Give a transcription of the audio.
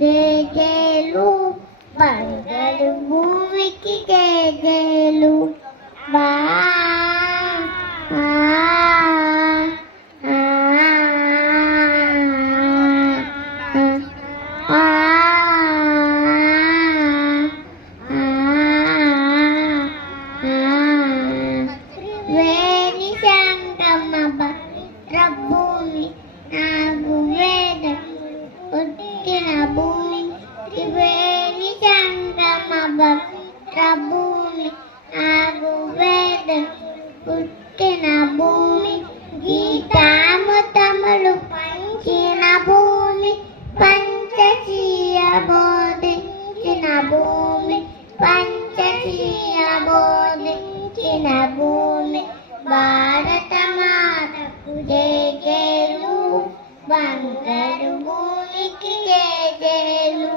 జేజేలు బంగారు భూమికి జేజేలు బా ఆ, ఆ, ఆ, వేణి శంకమ్మ భద్రభూమి నాకు వేద పుట్టిన భూమి త్రివేణి శంకమ్మ భద్రభూమి నాకు వేద పుట్టిన భూమి గీతామృతములు పంచిన భూమి పంచశీల బోధించిన భూమి పంచశీల బోధించిన భూమి భారత మాతకు జేజేలు బంగారు భూమికి జేజేలు.